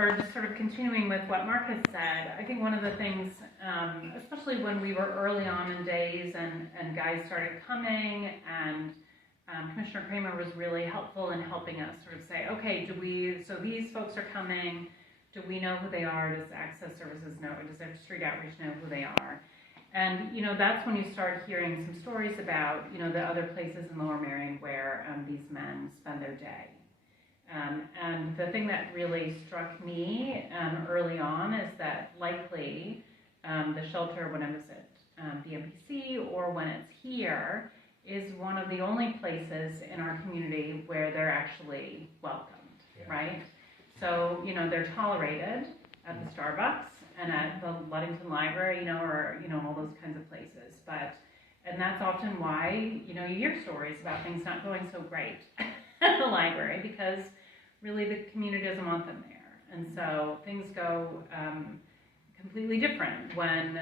or just sort of continuing with what Mark has said, I think one of the things, especially when we were early on in days and guys started coming, and Commissioner Kramer was really helpful in helping us sort of say, okay, so these folks are coming, do we know who they are? Does Access Services know? Does our street outreach know who they are? And, that's when you start hearing some stories about, the other places in Lower Merion where these men spend their day. And the thing that really struck me early on is that likely the shelter, when it was at the MPC or when it's here, is one of the only places in our community where they're actually welcomed, right? So, they're tolerated at the Starbucks and at the Ludington Library, or, all those kinds of places. And that's often why, you hear stories about things not going so great at the library, because really the community doesn't want them there. And so things go completely different when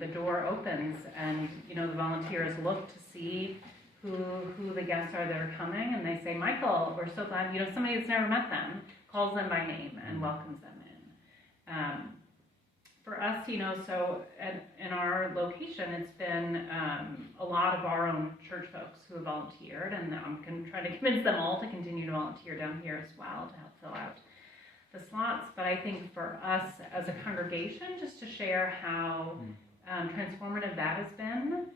the door opens and, the volunteers look to see who the guests are that are coming, and they say, Michael, we're so glad, somebody that's never met them calls them by name and welcomes them in. For us, so in our location, it's been a lot of our own church folks who have volunteered, and I'm trying to convince them all to continue to volunteer down here as well to help fill out the slots. But I think for us as a congregation, just to share how transformative that has been,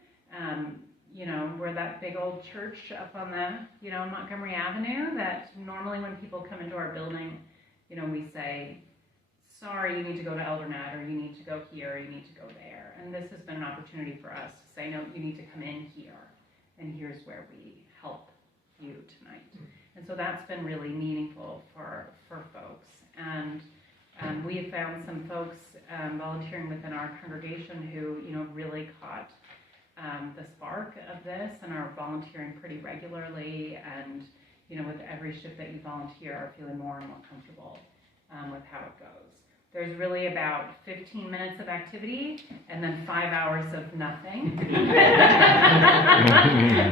we're that big old church up on the, Montgomery Avenue that normally when people come into our building, we say, sorry, you need to go to Eldernat, or you need to go here, or you need to go there. And this has been an opportunity for us to say, no, you need to come in here, and here's where we help you tonight. And so that's been really meaningful for folks. And we have found some folks volunteering within our congregation who, really caught the spark of this and are volunteering pretty regularly, and, with every shift that you volunteer, are feeling more and more comfortable with how it goes. There's really about 15 minutes of activity and then 5 hours of nothing.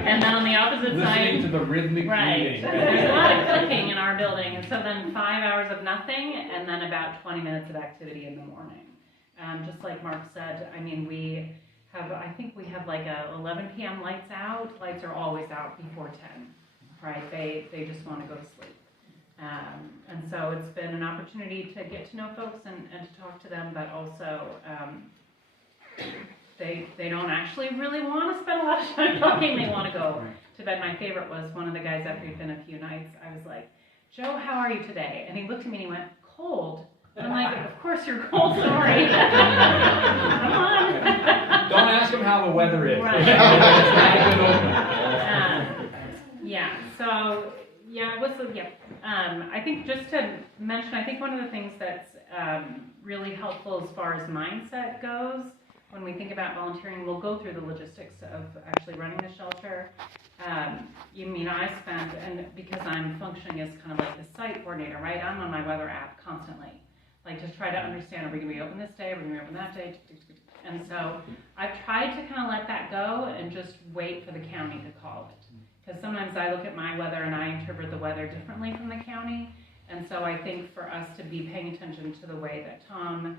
And then on the opposite side, listening to the rhythmic reading. There's a lot of clicking in our building. And so then 5 hours of nothing and then about 20 minutes of activity in the morning. Just like Mark said, I think we have like a 11 p.m. lights out. Lights are always out before 10, right? They just want to go to sleep. And so it's been an opportunity to get to know folks and to talk to them, but also they don't actually really want to spend a lot of time talking. They want to go to bed. My favorite was one of the guys after he'd been a few nights. I was like, Joe, how are you today? And he looked at me and he went, cold. I'm like, of course you're cold, sorry. Come on. Don't ask him how the weather is. Right. I think just to mention, I think one of the things that's really helpful as far as mindset goes, when we think about volunteering, we'll go through the logistics of actually running the shelter. I spent, and because I'm functioning as kind of like the site coordinator, right? I'm on my weather app constantly, like to try to understand, are we going to be open this day? Are we going to be open that day? And so I've tried to kind of let that go and just wait for the county to call it. Because sometimes I look at my weather and I interpret the weather differently from the county. And so I think for us to be paying attention to the way that Tom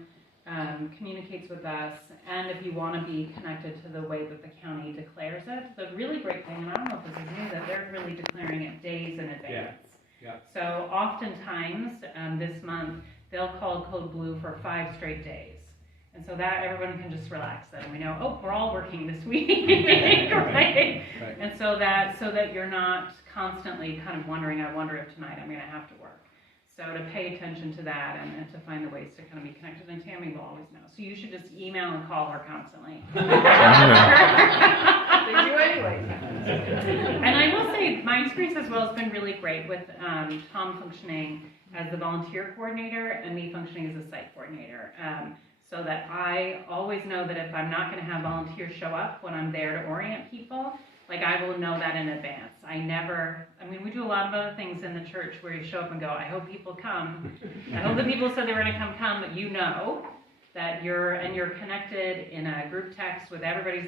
communicates with us, and if you want to be connected to the way that the county declares it, the really great thing, and I don't know if this is new, that they're really declaring it days in advance. Yeah. So oftentimes this month, they'll call Code Blue for 5 straight days. And so that everyone can just relax then. We know, oh, we're all working this week, right? And so that you're not constantly kind of wondering, I wonder if tonight I'm going to have to work. So to pay attention to that and to find the ways to kind of be connected, and Tamie will always know. So you should just email and call her constantly. They do anyway. And I will say, my experience as well has been really great with Tom functioning as the volunteer coordinator and me functioning as the site coordinator. So that I always know that if I'm not going to have volunteers show up when I'm there to orient people, like I will know that in advance. We do a lot of other things in the church where you show up and go, I hope people come. I hope the people said they were going to come, but you know that you're connected in a group text with everybody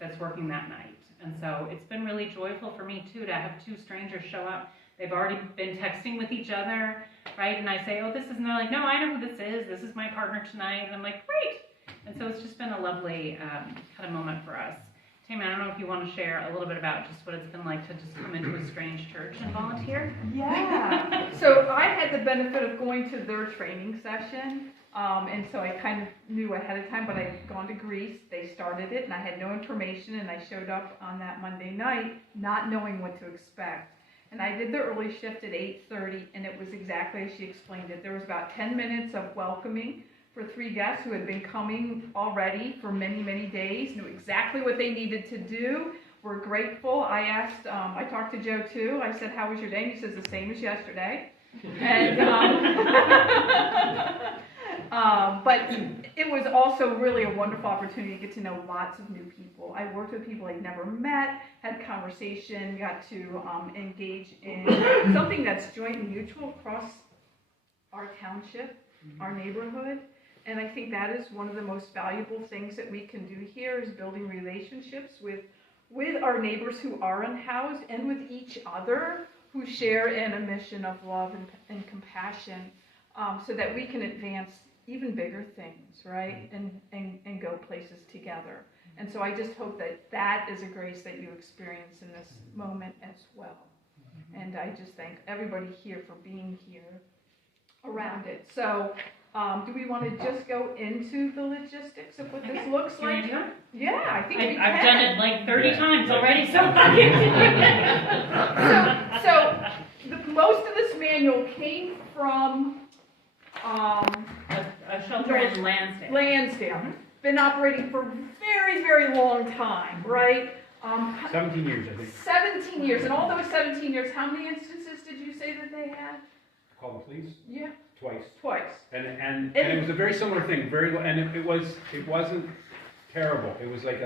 that's working that night. And so it's been really joyful for me too to have 2 strangers show up They've already been texting with each other, right? And I say, oh, this is, and they're like, no, I know who this is. This is my partner tonight. And I'm like, great. And so it's just been a lovely kind of moment for us. Tamie, I don't know if you want to share a little bit about just what it's been like to just come into a strange church and volunteer. Yeah. So I had the benefit of going to their training session, and so I kind of knew ahead of time, but I'd gone to Greece. They started it, and I had no information, and I showed up on that Monday night not knowing what to expect. And I did the early shift at 8:30, and it was exactly as she explained it. There was about 10 minutes of welcoming for 3 guests who had been coming already for many, many days, knew exactly what they needed to do, were grateful. I asked, I talked to Joe too. I said, how was your day? And he says, the same as yesterday. And, but it was also really a wonderful opportunity to get to know lots of new people. I worked with people I'd never met, had conversation, got to engage in something that's joint and mutual across our township, our neighborhood. And I think that is one of the most valuable things that we can do here is building relationships with our neighbors who are unhoused and with each other who share in a mission of love and compassion, so that we can advance even bigger things, right? And go places together. And so I just hope that that is a grace that you experience in this moment as well. And I just thank everybody here for being here around it. So do we want to just go into the logistics of what this looks like? Yeah, I think we can. I've done it like 30 times already, so most of this manual came from a shelter in Lansdale. Been operating for a very, very long time, right? 17 years, I think. 17 years. And all those 17 years, how many instances did you say that they had? Call the police? Yeah. Twice. And it was a very similar thing. It wasn't terrible. It was like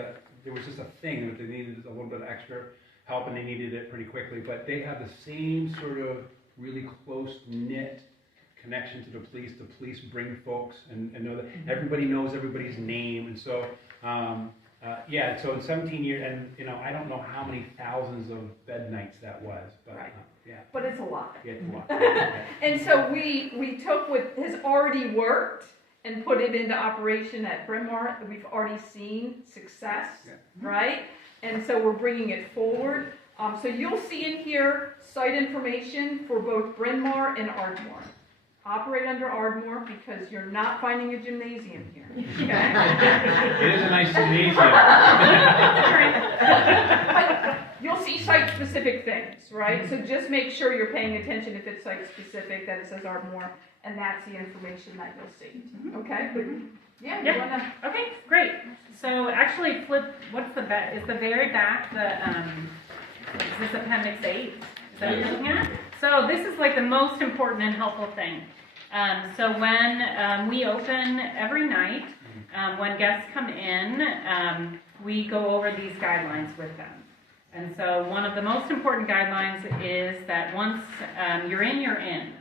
there was just a thing that they needed a little bit of extra help, and they needed it pretty quickly. But they have the same sort of really close knit connection to the police. The police bring folks and know that everybody knows everybody's name, and so so in 17 years, and I don't know how many thousands of bed nights that was, but right. Yeah. But it's a lot. Yeah, it's a lot. And so we took what has already worked and put it into operation at Bryn Mawr. We've already seen success, right? And so we're bringing it forward. So you'll see in here site information for both Bryn Mawr and Ardmore. Operate under Ardmore because you're not finding a gymnasium here. Okay? It is a nice gymnasium. But you'll see site-specific things, right? So just make sure you're paying attention if it's site-specific, that it says Ardmore, and that's the information that you'll see. Okay? But Okay, great. So actually, what's the back? Is the very back is this Appendix 8? Is that what you're looking at? So this is like the most important and helpful thing. So when we open every night, when guests come in, we go over these guidelines with them. And so one of the most important guidelines is that once you're in, you're in.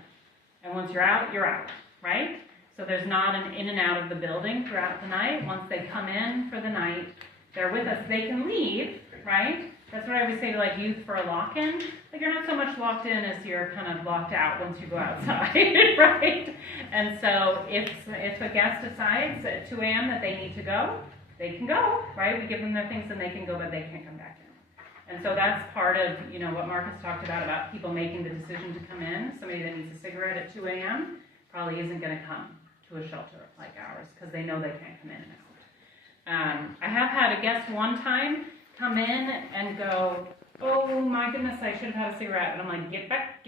And once you're out, right? So there's not an in and out of the building throughout the night. Once they come in for the night, they're with us. They can leave, right? That's what I would say to like youth for a lock-in. Like you're not so much locked in as you're kind of locked out once you go outside, right? And so if a guest decides at 2 a.m. that they need to go, they can go, right? We give them their things and they can go, but they can't come back in. And so that's part of, what Marcus talked about people making the decision to come in. Somebody that needs a cigarette at 2 a.m. probably isn't going to come to a shelter like ours because they know they can't come in and out. I have had a guest one time come in and go, oh my goodness, I should have had a cigarette. And I'm like, get back,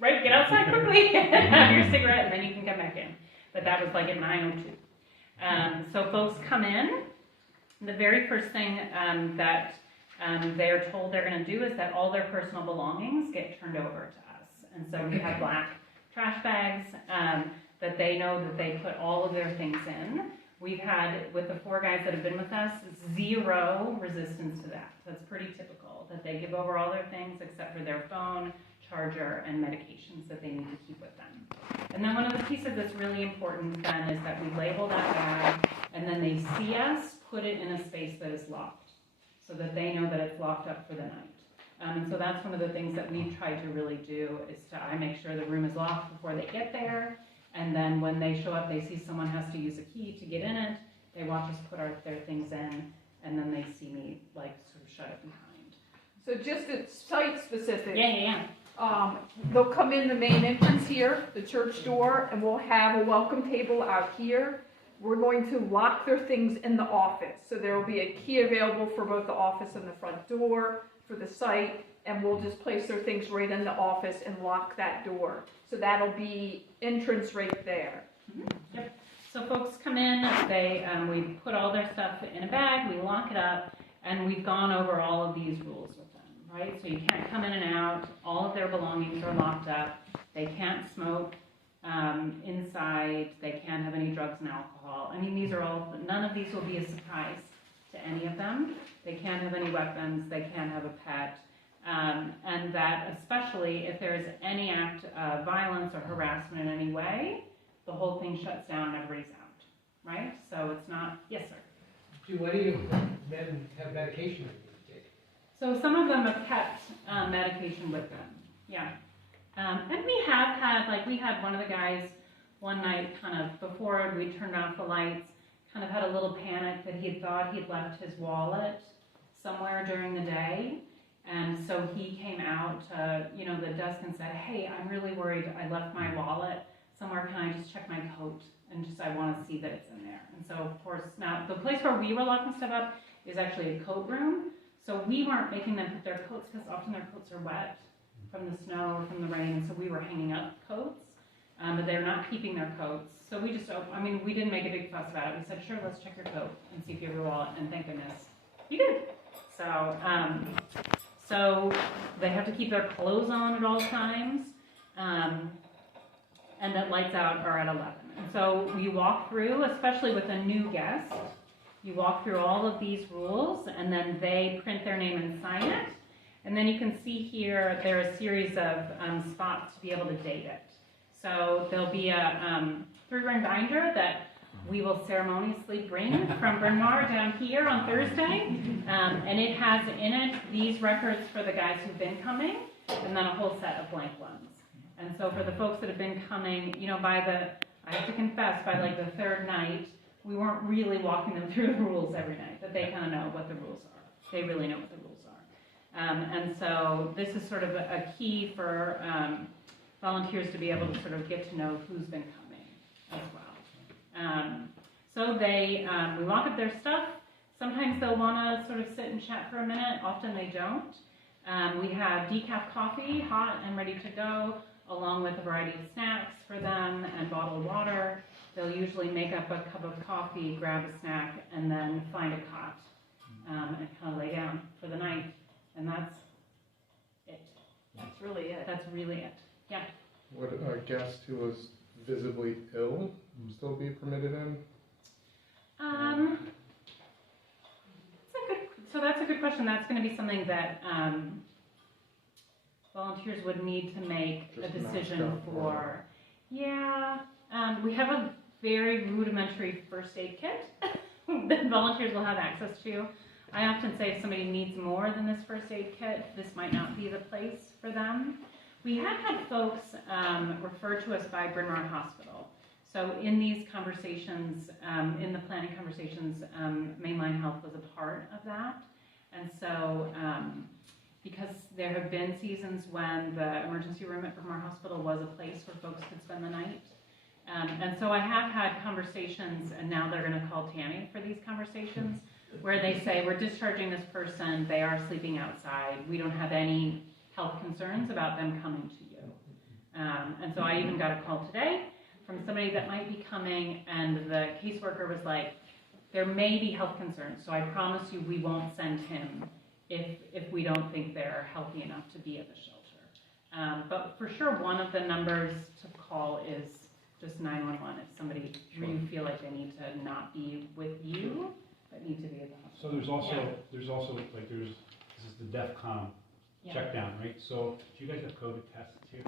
right, get outside quickly and have your cigarette and then you can come back in. But that was like at 9:02. So folks come in. The very first thing that they're told they're going to do is that all their personal belongings get turned over to us. And so we have black trash bags that they know that they put all of their things in. We've had, with the 4 guys that have been with us, 0 resistance to that. That's pretty typical, that they give over all their things except for their phone, charger, and medications that they need to keep with them. And then one of the pieces that's really important then is that we label that bag, and then they see us put it in a space that is locked, so that they know that it's locked up for the night. And so that's one of the things that we've tried to really do is I make sure the room is locked before they get there. And then when they show up, they see someone has to use a key to get in it. They watch us put their things in, and then they see me like sort of shut it behind. So just it's site specific. Yeah. They'll come in the main entrance here, the church door, and we'll have a welcome table out here. We're going to lock their things in the office. So there will be a key available for both the office and the front door for the site, and we'll just place their things right in the office and lock that door. So that'll be entrance right there. Yep. So folks come in, we put all their stuff in a bag, we lock it up, and we've gone over all of these rules with them, right? So you can't come in and out, all of their belongings are locked up, they can't smoke inside, they can't have any drugs and alcohol. I mean, none of these will be a surprise to any of them. They can't have any weapons, they can't have a pet, and that especially if there is any act of violence or harassment in any way, the whole thing shuts down and everybody's out, right? So it's not, yes, sir. Do any of them have medication they take? So some of them have kept medication with them, yeah. And we have had, we had one of the guys one night kind of before we turned off the lights, kind of had a little panic that he thought he'd left his wallet somewhere during the day. And so he came out to, the desk and said, hey, I'm really worried I left my wallet somewhere, can I just check my coat? And I want to see that it's in there. And so, of course, now the place where we were locking stuff up is actually a coat room. So we weren't making them put their coats because often their coats are wet from the snow or from the rain. And so we were hanging up coats, but they're not keeping their coats. So we just, we didn't make a big fuss about it. We said, sure, let's check your coat and see if you have your wallet. And thank goodness you did. So they have to keep their clothes on at all times. And that lights out are at 11. And so you walk through, especially with a new guest, you walk through all of these rules, and then they print their name and sign it. And then you can see here, there are a series of spots to be able to date it. So there'll be a 3-ring binder that we will ceremoniously bring from Bryn Mawr down here on Thursday. And it has in it these records for the guys who've been coming, and then a whole set of blank ones. And so for the folks that have been coming, I have to confess, by the third night, we weren't really walking them through the rules every night, but they kind of know what the rules are. They really know what the rules are. And so this is sort of a key for volunteers to be able to sort of get to know who's been coming as well. So we lock up their stuff. Sometimes they'll want to sort of sit and chat for a minute. Often they don't. We have decaf coffee, hot and ready to go, along with a variety of snacks for them and bottled water. They'll usually make up a cup of coffee, grab a snack, and then find a cot and kind of lay down for the night. And that's it. That's really it. That's really it. Yeah. Would a guest who was visibly ill still be permitted in? That's a good question. That's going to be something that volunteers would need to make a decision for. Yeah, we have a very rudimentary first aid kit that volunteers will have access to. I often say if somebody needs more than this first aid kit, this might not be the place for them. We have had folks referred to us by Bryn Mawr Hospital. So in these conversations, in the planning conversations, Mainline Health was a part of that. And so because there have been seasons when the emergency room at Bryn Mawr Hospital was a place where folks could spend the night. And so I have had conversations, and now they're going to call Tamie for these conversations, where they say, we're discharging this person, they are sleeping outside, we don't have any health concerns about them coming to you. And so I even got a call today from somebody that might be coming, and the caseworker was like, there may be health concerns, so I promise you we won't send him if we don't think they're healthy enough to be at the shelter. But for sure, one of the numbers to call is just 911 if somebody really feel like they need to not be with you, but need to be at the hospital. So there's also this is the DEFCON check down, right? So do you guys have COVID tests here?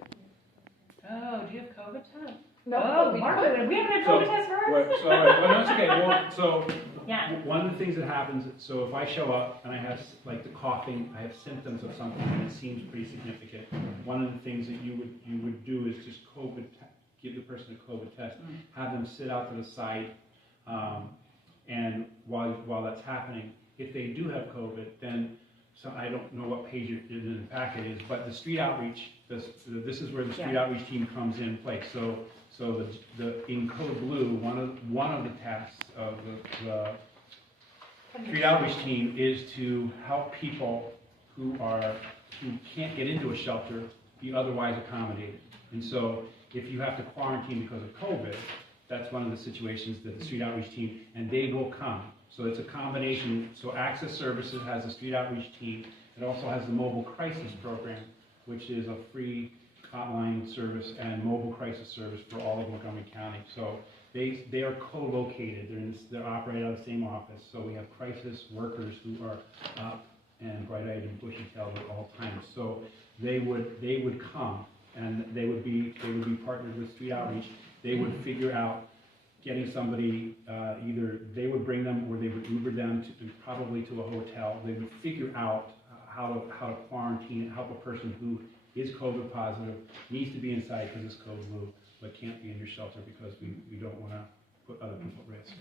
Oh, do you have COVID test? No, Oh, we Mark, could. we haven't had COVID test for her? No, it's okay. Well, so Yeah. One of the things that happens, so if I show up and I have like the coughing, I have symptoms of something and it seems pretty significant, one of the things that you would do is just give the person a COVID test, have them sit out to the side, and while that's happening, if they do have COVID, then I don't know what page in the packet is, but the street outreach, this is where the street outreach team comes in place. So in Code Blue, one of the tasks of the street outreach team is to help people who can't get into a shelter be otherwise accommodated. And so if you have to quarantine because of COVID, that's one of the situations that the street outreach team, and they will come. So it's a combination. So Access Services has a street outreach team. It also has the Mobile Crisis Program, which is a free hotline service and mobile crisis service for all of Montgomery County. So they are co-located. They're operated out of the same office. So we have crisis workers who are up and bright-eyed and bushy-tailed at all times. So they would come, and they would be partnered with street outreach. They would figure out getting somebody, either they would bring them or they would Uber them probably to a hotel. They would figure out how to quarantine and help a person who is COVID positive, needs to be inside because it's Code Blue, but can't be in your shelter because we don't want to put other people at risk.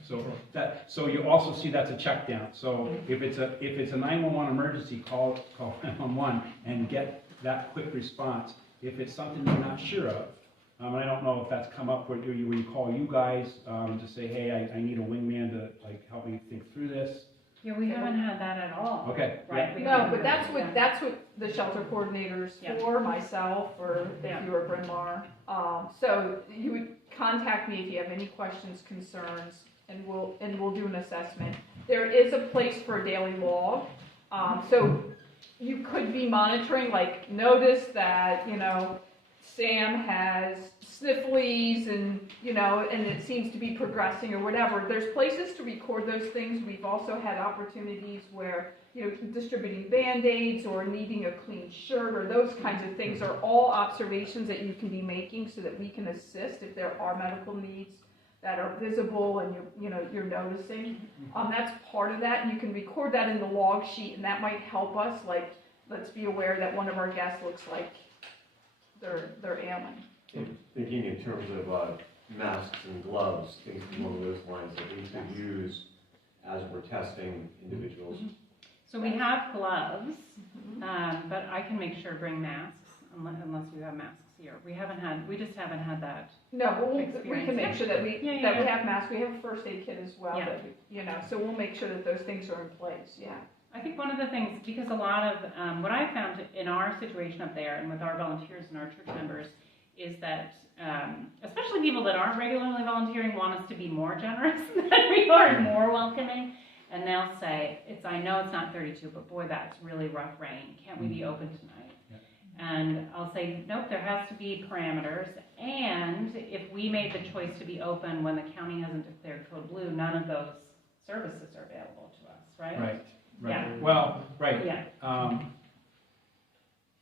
So you also see that's a check down. So if it's a 911 emergency, call 911 and get that quick response. If it's something you're not sure of, I don't know if that's come up where you call you guys to say, hey, I need a wingman to help me think through this. Yeah, we haven't had that at all. Okay. Right. Yeah. No, but that's what the shelter coordinators for, myself, or if you were Bryn Mawr. So you would contact me if you have any questions, concerns, and we'll do an assessment. There is a place for a daily log. So you could be monitoring, notice that, Sam has sniffles and it seems to be progressing or whatever. There's places to record those things. We've also had opportunities where, distributing Band-Aids or needing a clean shirt or those kinds of things are all observations that you can be making so that we can assist if there are medical needs that are visible and you're noticing. That's part of that, and you can record that in the log sheet, and that might help us. Let's be aware that one of our guests looks like they're ailing. Thinking in terms of masks and gloves, things along those lines that we could use as we're testing individuals. So we have gloves, but I can make sure to bring masks unless we have masks here. We just haven't had that. No, but we can make sure that we have masks. We have a first aid kit as well. Yeah. That so we'll make sure that those things are in place. Yeah. I think one of the things, because a lot of what I found in our situation up there and with our volunteers and our church members is that, especially people that aren't regularly volunteering want us to be more generous than we are, more welcoming. And they'll say, I know it's not 32, but boy, that's really rough rain. Can't we be open tonight? Yeah. And I'll say, nope, there has to be parameters. And if we made the choice to be open when the county hasn't declared Code Blue, none of those services are available to us, right? Right. Right. Yeah. Well, right. Yeah.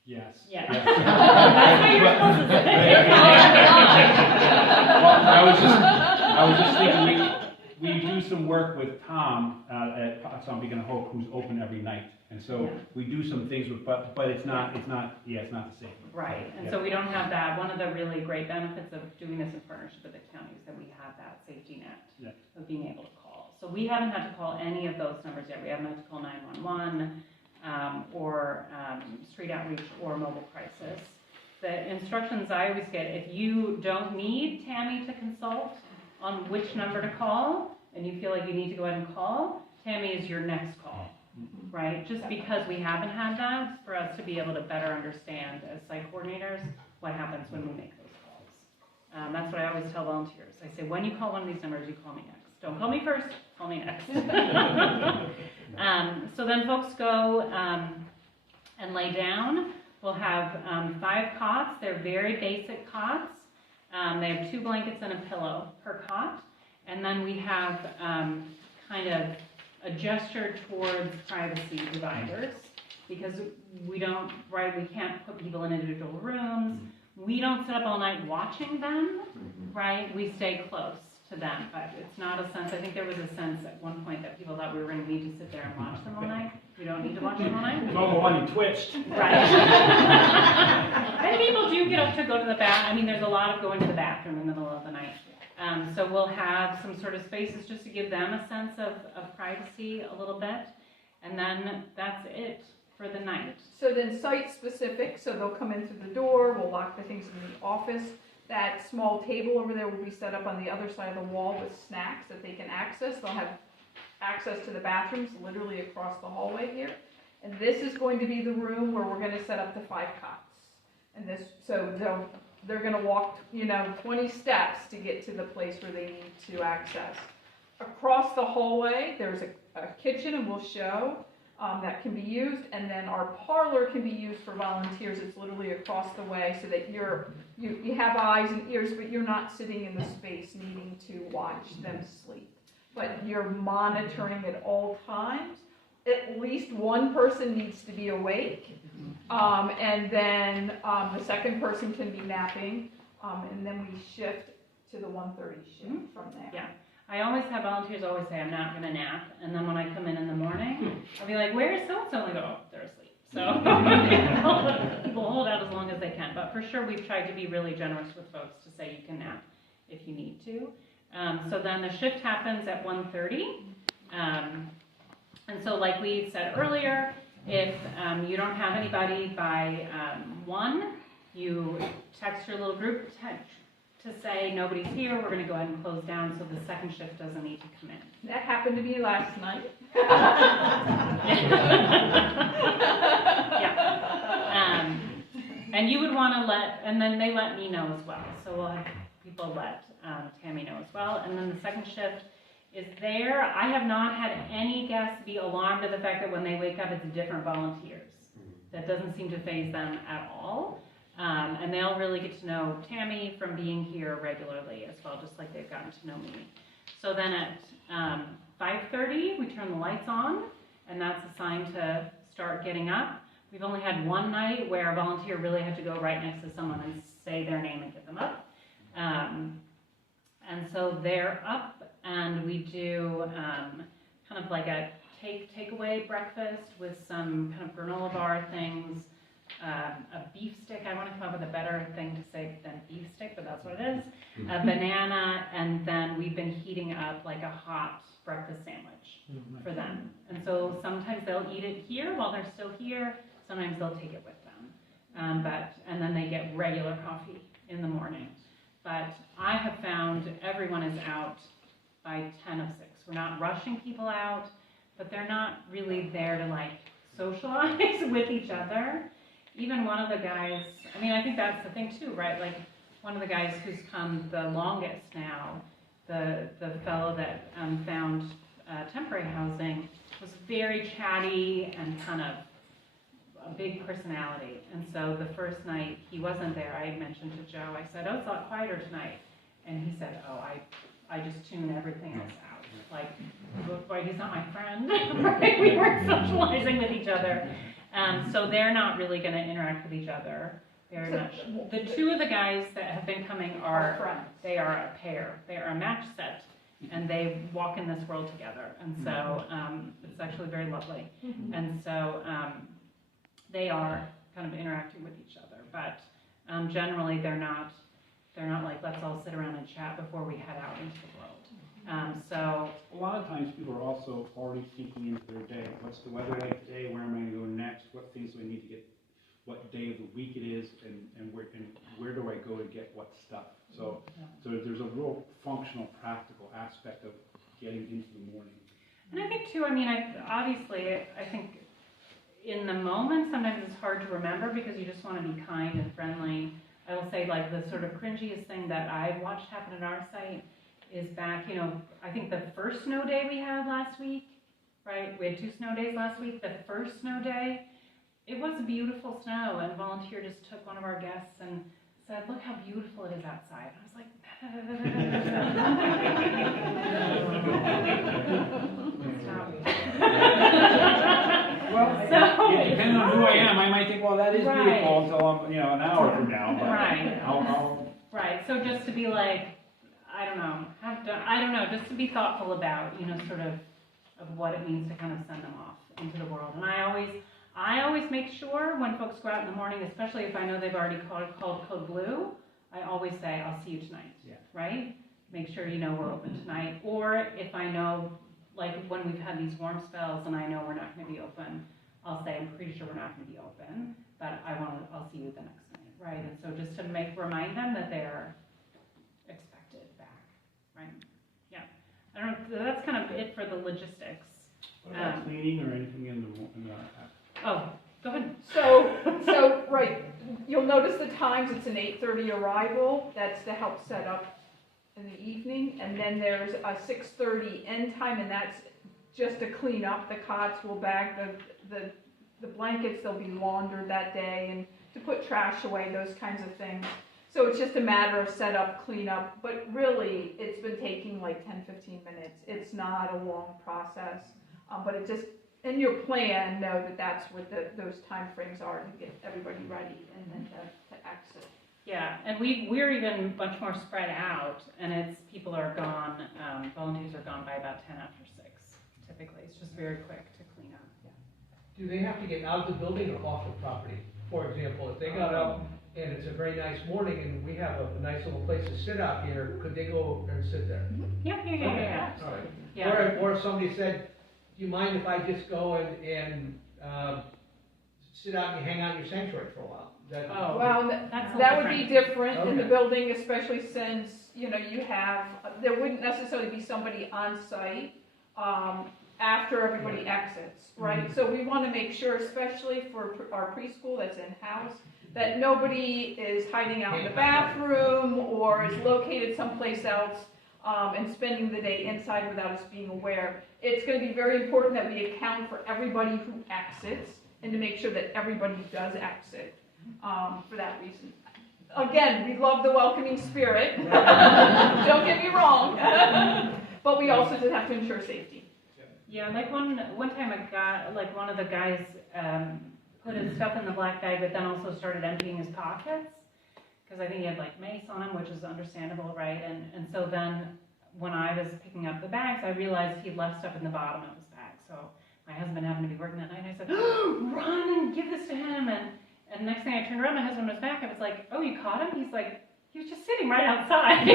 Yes. Yeah. Yes. That's what you're supposed to say. Well, I was just thinking we do some work with Tom at Some Beacon of Hope, who's open every night, and so we do some things with, but it's not the same. Right, and so we don't have that. One of the really great benefits of doing this in partnership with the county is that we have that safety net of being able to call. So we haven't had to call any of those numbers yet. We haven't had to call 911 or street outreach or mobile crisis. The instructions I always get, if you don't need Tamie to consult on which number to call, and you feel like you need to go ahead and call, Tamie is your next call, right? Just because we haven't had that, for us to be able to better understand as site coordinators what happens when we make those calls. That's what I always tell volunteers. I say, when you call one of these numbers, you call me next. Don't call me first, call me next. So then folks go and lay down. We'll have 5 cots. They're very basic cots. They have 2 blankets and a pillow per cot. And then we have kind of a gesture towards privacy dividers, because we can't put people in individual rooms. We don't sit up all night watching them, right? We stay close to them, but it's not a sense, I think there was a sense at one point that people thought we were going to need to sit there and watch them all night. We don't need to watch them all night. It's all one you twitched. Right. And people do get up to go to the bath. I mean, there's a lot of going to the bathroom in the middle of the night. So we'll have some sort of spaces just to give them a sense of privacy a little bit. And then that's it for the night. So then site specific, so they'll come in through the door, we'll lock the things in the office. That small table over there will be set up on the other side of the wall with snacks that they can access. They'll have access to the bathrooms literally across the hallway here. And this is going to be the room where we're going to set up the 5 cots. And this, so they're going to walk, 20 steps to get to the place where they need to access. Across the hallway, there's a kitchen, and we'll show that can be used, and then our parlor can be used for volunteers. It's literally across the way, so that you have eyes and ears, but you're not sitting in the space needing to watch them sleep. But you're monitoring at all times. At least one person needs to be awake, and then the second person can be napping, and then we shift to the 1:30 shift from there. Yeah. I always have volunteers always say, I'm not going to nap. And then when I come in the morning, I'll be like, where is so-and-so? And they go, oh, they're asleep. So people hold out as long as they can. But for sure, we've tried to be really generous with folks to say you can nap if you need to. So then the shift happens at 1:30. And so like we said earlier, if you don't have anybody by 1, you text your little group to say nobody's here, we're going to go ahead and close down so the second shift doesn't need to come in. That happened to me last night. Yeah. And you would want to and then they let me know as well. So we'll have people let Tamie know as well. And then the second shift is there. I have not had any guests be alarmed at the fact that when they wake up, it's different volunteers. That doesn't seem to faze them at all. And they'll really get to know Tamie from being here regularly as well, just like they've gotten to know me. So then at 5:30, we turn the lights on, and that's a sign to start getting up. We've only had one night where a volunteer really had to go right next to someone and say their name and get them up. And so they're up, and we do kind of like a takeaway breakfast with some kind of granola bar things. A beef stick, I want to come up with a better thing to say than beef stick, but that's what it is. A banana, and then we've been heating up like a hot breakfast sandwich for them. And so sometimes they'll eat it here while they're still here, sometimes they'll take it with them. And then they get regular coffee in the morning. But I have found everyone is out by 10 of 6. We're not rushing people out, but they're not really there to like socialize with each other. Even one of the guys, I mean, I think that's the thing too, right? Like one of the guys who's come the longest now, the fellow that found temporary housing, was very chatty and kind of a big personality. And so the first night he wasn't there, I mentioned to Joe, I said, oh, it's a lot quieter tonight. And he said, oh, I just tune everything else out. Like, boy, he's not my friend, right? We weren't socializing with each other. So they're not really going to interact with each other very much. The two of the guys that have been coming are friends. They are a pair. They are a match set, and they walk in this world together. And so it's actually very lovely. And so they are kind of interacting with each other. But generally, they're not like, let's all sit around and chat before we head out into the world. So A lot of times people are also already thinking into their day. What's the weather like today? Where am I going to go next? What things do I need to get? What day of the week it is? And where do I go to get what stuff? So there's a real functional, practical aspect of getting into the morning. And I think too, I mean, I think in the moment, sometimes it's hard to remember because you just want to be kind and friendly. I will say like the sort of cringiest thing that I've watched happen at our site is back, I think the first snow day we had last week, right? We had 2 snow days last week. The first snow day, it was beautiful snow, and a volunteer just took one of our guests and said, look how beautiful it is outside. I was like, Well, depending on who I am, I might think, well, that is beautiful until I'm, an hour from now. But right. I'll Right. So just to be like, I don't know, just to be thoughtful about, sort of what it means to kind of send them off into the world. And I always make sure when folks go out in the morning, especially if I know they've already called Code Blue, I always say, I'll see you tonight, right? Make sure we're open tonight. Or if I know, like when we've had these warm spells and I know we're not going to be open, I'll say, I'm pretty sure we're not going to be open, but I'll see you the next night, right? And so just to remind them that they're expected back, right? Yeah. I don't know, that's kind of it for the logistics. What about cleaning or anything in the Oh, go ahead. So right, you'll notice the times, it's an 8:30 arrival, that's to help set up in the evening, and then there's a 6:30 end time, and that's just to clean up the cots. We'll bag the blankets, they'll be laundered that day, and to put trash away, those kinds of things. So it's just a matter of setup, cleanup, but really, it's been taking like 10-15 minutes. It's not a long process, but it just, in your plan, know that that's what those time frames are to get everybody ready and then to exit. Yeah, and we're even much more spread out, and people are gone, volunteers are gone by about 10 after 6, typically. It's just very quick to clean up. Yeah. Do they have to get out of the building or off the property? For example, if they got up and it's a very nice morning and we have a nice little place to sit out here, could they go and sit there? Yeah. All right. Yeah. Or if somebody said, do you mind if I just go and sit out and hang out in your sanctuary for a while? Well, that would be different in the building, especially since, there wouldn't necessarily be somebody on site after everybody exits, right? Mm-hmm. So we want to make sure, especially for our preschool that's in-house, that nobody is hiding out in the bathroom or is located someplace else and spending the day inside without us being aware. It's going to be very important that we account for everybody who exits and to make sure that everybody does exit for that reason. Again, we love the welcoming spirit. Don't get me wrong. But we also just have to ensure safety. Yeah, like one time one of the guys put his stuff in the black bag, but then also started emptying his pockets, because I think he had like mace on him, which is understandable, right? And so then when I was picking up the bags, I realized he'd left stuff in the bottom of his bag. So my husband happened to be working that night, and I said, run and give this to him. And next thing I turned around, my husband was back. I was like, oh, you caught him? He's like, he was just sitting right outside.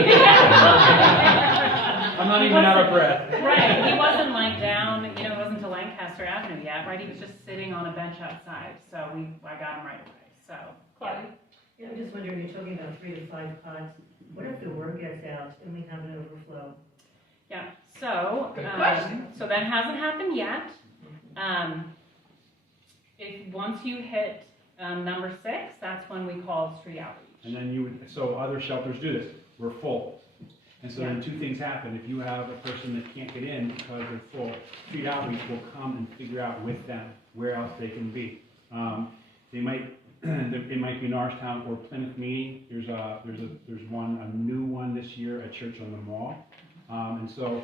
I'm not even out of breath. Right, he wasn't like down, it wasn't to Lancaster Avenue yet, right? He was just sitting on a bench outside. So I got him right away. So, Claudia? Yeah, I'm just wondering, you're talking about 3 to 5 pods. What if the word gets out and we have an overflow? Yeah, so that hasn't happened yet. Once you hit number 6, that's when we call street outreach. And then so other shelters do this. We're full. And so then 2 things happen. If you have a person that can't get in because they're full, street outreach will come and figure out with them where else they can be. It might be Norristown or Plymouth meeting. There's a new one this year at church on the Mawr. And so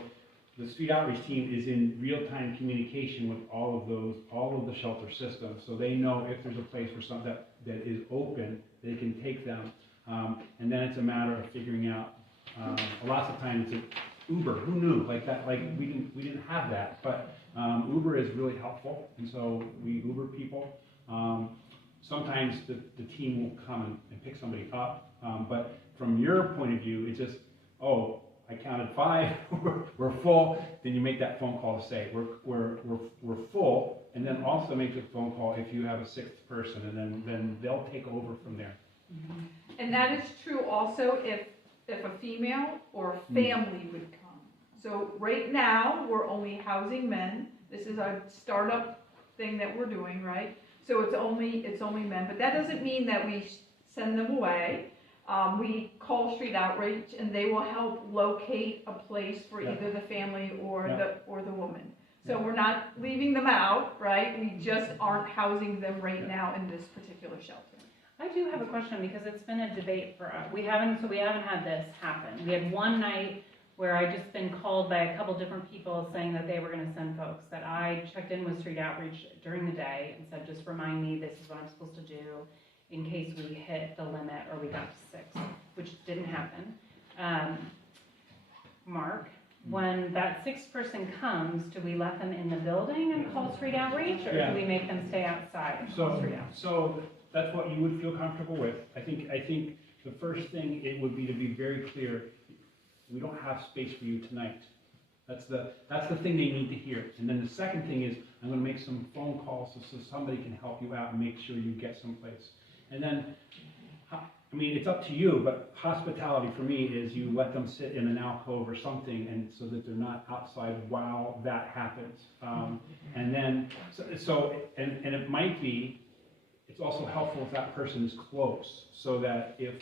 the street outreach team is in real-time communication with all of the shelter systems, so they know if there's a place for something that is open, they can take them. And then it's a matter of figuring out. Lots of times it's Uber. Who knew? Like that. Like we didn't have that, but Uber is really helpful, and so we Uber people. Sometimes the team will come and pick somebody up, but from your point of view, it's just, I counted 5. We're full. Then you make that phone call to say we're full, and then also make the phone call if you have a 6th person, and then they'll take over from there. Mm-hmm. And that is true also if a female or a family would come. So right now we're only housing men. This is a startup thing that we're doing, right? So it's only men, but that doesn't mean that we send them away. We call street outreach, and they will help locate a place for either the family or the woman. So we're not leaving them out, right? We just aren't housing them right now in this particular shelter. I do have a question, because it's been a debate for us. We haven't had this happen. We had one night where I just been called by a couple different people saying that they were going to send folks, that I checked in with street outreach during the day and said, just remind me this is what I'm supposed to do in case we hit the limit or we got to 6, which didn't happen. mark, when that sixth person comes, do we let them in the building and call street outreach, or do we make them stay outside and call street outreach? So that's what you would feel comfortable with. I think the first thing it would be to be very clear, we don't have space for you tonight. That's the thing they need to hear. And then the second thing is, I'm going to make some phone calls so somebody can help you out and make sure you get someplace. And then, I mean, it's up to you, but hospitality for me is you let them sit in an alcove or something, and so that they're not outside while that happens. And then, and it might be, it's also helpful if that person is close, so that if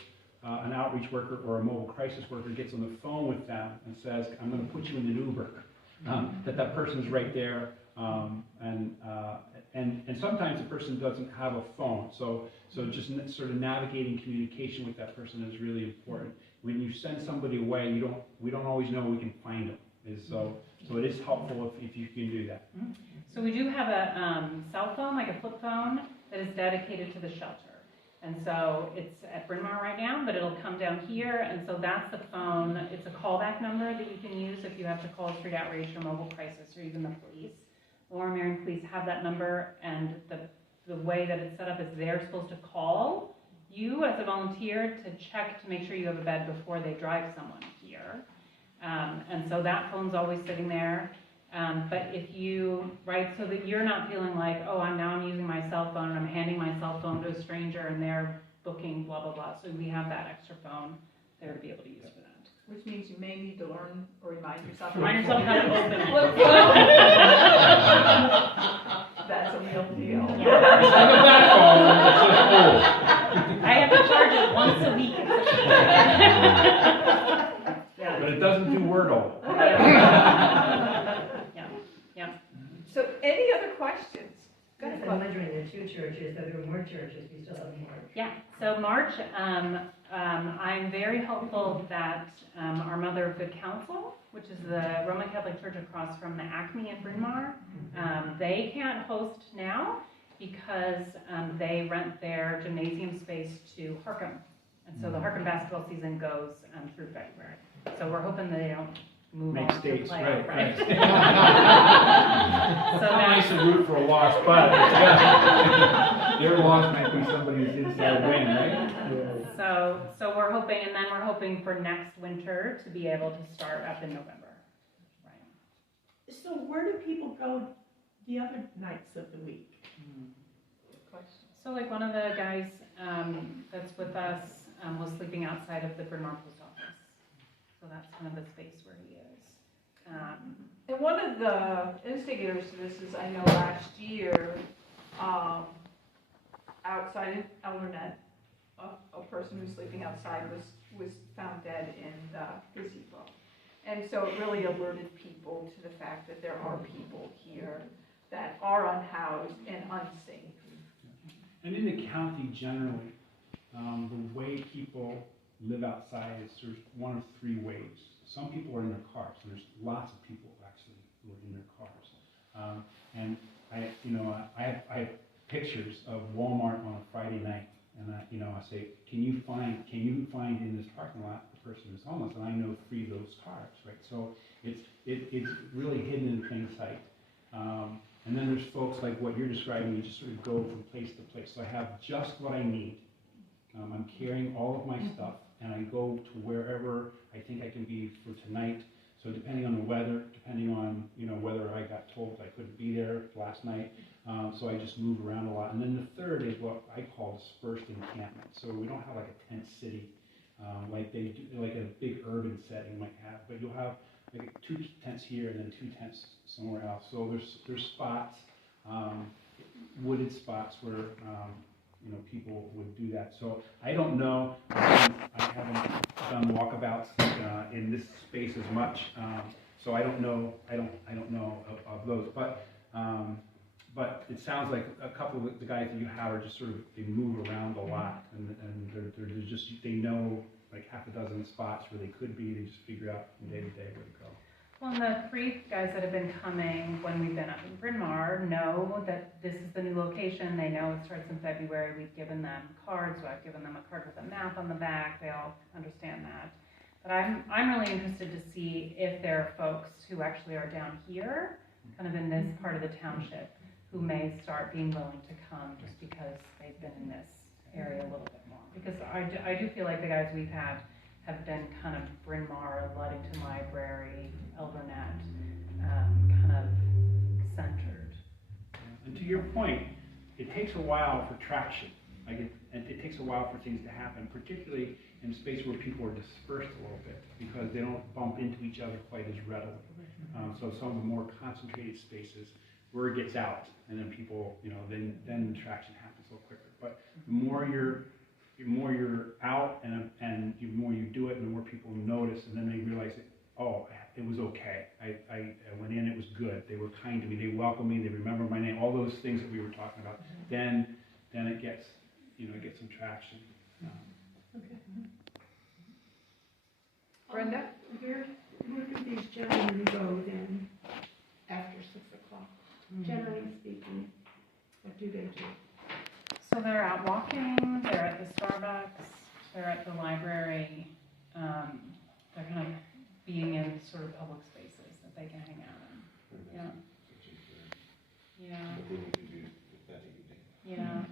an outreach worker or a mobile crisis worker gets on the phone with them and says, I'm going to put you in an Uber, that person's right there. And sometimes the person doesn't have a phone, so just sort of navigating communication with that person is really important. When you send somebody away, we don't always know we can find them. So it is helpful if you can do that. So we do have a cell phone, like a flip phone, that is dedicated to the shelter. And so it's at Bryn Mawr right now, but it'll come down here, and so that's the phone. It's a callback number that you can use if you have to call street outreach or mobile crisis or even the police. Lower Merion police have that number, and the way that it's set up is they're supposed to call you as a volunteer to check to make sure you have a bed before they drive someone here. And so that phone's always sitting there. But if you, right, so that you're not feeling like, oh, I'm using my cell phone and I'm handing my cell phone to a stranger and they're booking blah, blah, blah. So we have that extra phone there to be able to use for that. Which means you may need to learn or remind yourself. Remind yourself how to open it. That's a real deal. Yeah. It's not a bad phone, it's just old. I have to charge it once a week. But it doesn't do Wordle. Yeah. So any other questions? Go ahead. I'm wondering, the two churches, there are more churches, we still have more. Yeah, so March, I'm very hopeful that our Mother of Good Counsel, which is the Roman Catholic Church across from the Acme in Bryn Mawr, they can't host now because they rent their gymnasium space to Harkham. And so the Harkham basketball season goes through February. So we're hoping they don't move Make on states, to play right. So It's not nice to root for a loss, but your loss might be somebody's inside win, right? So we're hoping, and then we're hoping for next winter to be able to start up in November. Right. So where do people go the other nights of the week? So like one of the guys that's with us was sleeping outside of the Bryn Mawr post office. So that's kind of the space where he is. And one of the instigators to this is, I know last year, outside in Eldernet, a person who's sleeping outside was found dead in the gazebo. And so it really alerted people to the fact that there are people here that are unhoused and unsafe. And in the county generally, the way people live outside is there's one of three ways. Some people are in their cars, and there's lots of people actually who are in their cars. And I have pictures of Walmart on a Friday night, and I say, can you find in this parking lot the person who's homeless? And I know three of those cars, right? So it's really hidden in plain sight. And then there's folks like what you're describing. You just sort of go from place to place. So I have just what I need. I'm carrying all of my stuff, and I go to wherever I think I can be for tonight. So depending on the weather, depending on whether I got told I couldn't be there last night, so I just move around a lot. And then the third is what I call dispersed encampment. So we don't have like a tent city like they do, like a big urban setting might have, but you'll have like 2 tents here and then 2 tents somewhere else. So there's spots, wooded spots where people would do that. So I don't know. I haven't done walkabouts in this space as much, so I don't know. I don't know of those. But it sounds like a couple of the guys that you have are just sort of, they move around a lot, and they're just, they know like half a dozen spots where they could be. They just figure out from day to day where to go. Well, and the 3 guys that have been coming when we've been up in Bryn Mawr know that this is the new location. They know it starts in February. We've given them cards. So I've given them a card with a map on the back. They all understand that. But I'm really interested to see if there are folks who actually are down here, kind of in this part of the township, who may start being willing to come just because they've been in this area a little bit more. Because I do feel like the guys we've had have been kind of Bryn Mawr, Ludington Library, Eldernet, kind of centered. And to your point, it takes a while for traction. Like it takes a while for things to happen, particularly in space where people are dispersed a little bit because they don't bump into each other quite as readily. So some of the more concentrated spaces, word gets out, and then people, then the traction happens a little quicker. But the more you're out, and the more you do it, and the more people notice, and then they realize that, oh, it was okay. I went in, it was good. They were kind to me. They welcomed me. They remember my name. All those things that we were talking about. Then it gets, it gets some traction. Okay. Brenda? Where do these gentlemen go then after 6 o'clock? Generally speaking, what do they do? So they're out walking, they're at the Starbucks, they're at the library, they're kind of being in sort of public spaces that they can hang out in. Yeah.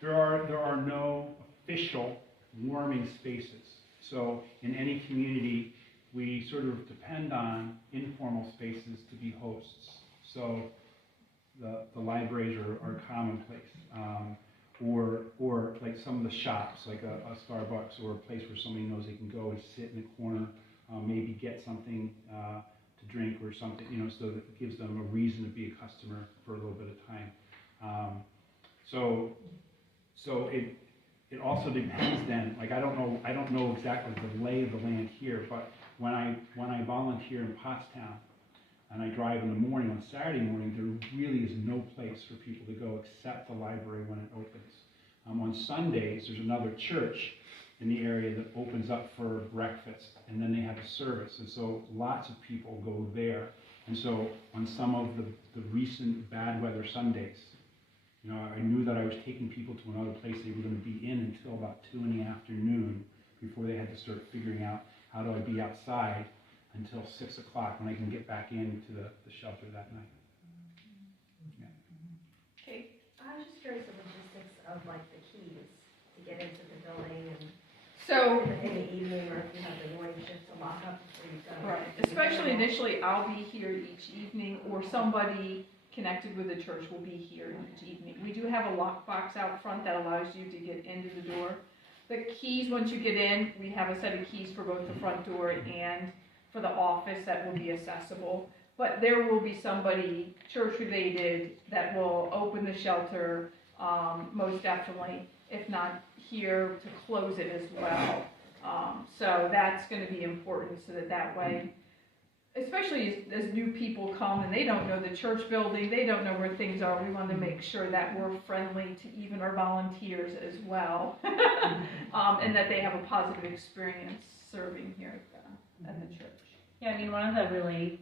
There are no official warming spaces. So in any community, we sort of depend on informal spaces to be hosts. So the libraries are commonplace. Or like some of the shops, like a Starbucks or a place where somebody knows they can go and sit in the corner, maybe get something to drink or something, so that it gives them a reason to be a customer for a little bit of time. So it also depends then. Like I don't know exactly the lay of the land here, but when I volunteer in Pottstown and I drive in the morning on Saturday morning, there really is no place for people to go except the library when it opens. On Sundays, there's another church in the area that opens up for breakfast, and then they have a service, and so lots of people go there. And so on some of the recent bad weather Sundays, I knew that I was taking people to another place they were going to be in until about 2 in the afternoon before they had to start figuring out how do I be outside until 6 o'clock when I can get back into the shelter that night. Yeah. Okay. I was just curious the logistics of like the keys to get into the building and So, in the evening, or if you have the morning shift to lock up before you go. right, especially initially, I'll be here each evening, or somebody connected with the church will be here each evening. We do have a lockbox out front that allows you to get into the door. The keys, once you get in, we have a set of keys for both the front door and for the office that will be accessible. But there will be somebody church-related that will open the shelter, most definitely, if not here, to close it as well. So that's going to be important so that way, especially as new people come and they don't know the church building, they don't know where things are, we want to make sure that we're friendly to even our volunteers as well, and that they have a positive experience serving here at the church. Yeah, I mean, one of the really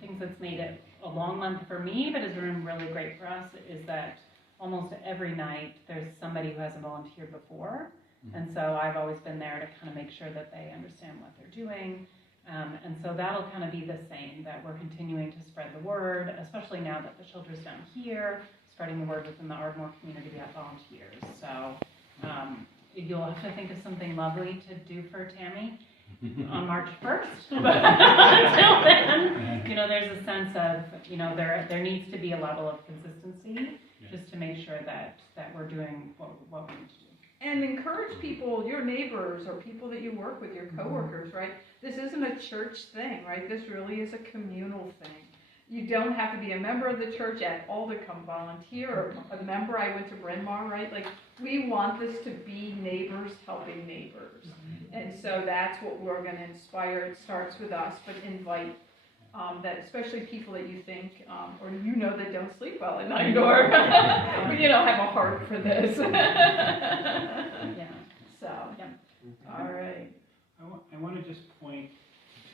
things that's made it a long month for me, but has been really great for us, is that almost every night there's somebody who hasn't volunteered before. And so I've always been there to kind of make sure that they understand what they're doing. And so that'll kind of be the same, that we're continuing to spread the word, especially now that the shelter's down here, spreading the word within the Ardmore community about volunteers. So you'll have to think of something lovely to do for Tamie on March 1st. But until then, there's a sense of, there needs to be a level of consistency just to make sure that we're doing what we need to do. And encourage people, your neighbors or people that you work with, your coworkers, right? This isn't a church thing, right? This really is a communal thing. You don't have to be a member of the church at all to come volunteer, or a member. I went to Bryn Mawr, right? Like, we want this to be neighbors helping neighbors. And so that's what we're going to inspire. It starts with us, but invite that, especially people that you think, or that don't sleep well at night, or, have a heart for this. Yeah. So, all right. I want to just point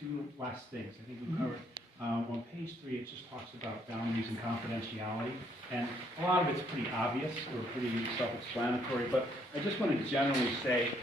to 2 last things. I think we covered. On page 3, it just talks about boundaries and confidentiality, and a lot of it's pretty obvious or pretty self-explanatory, but I just want to generally say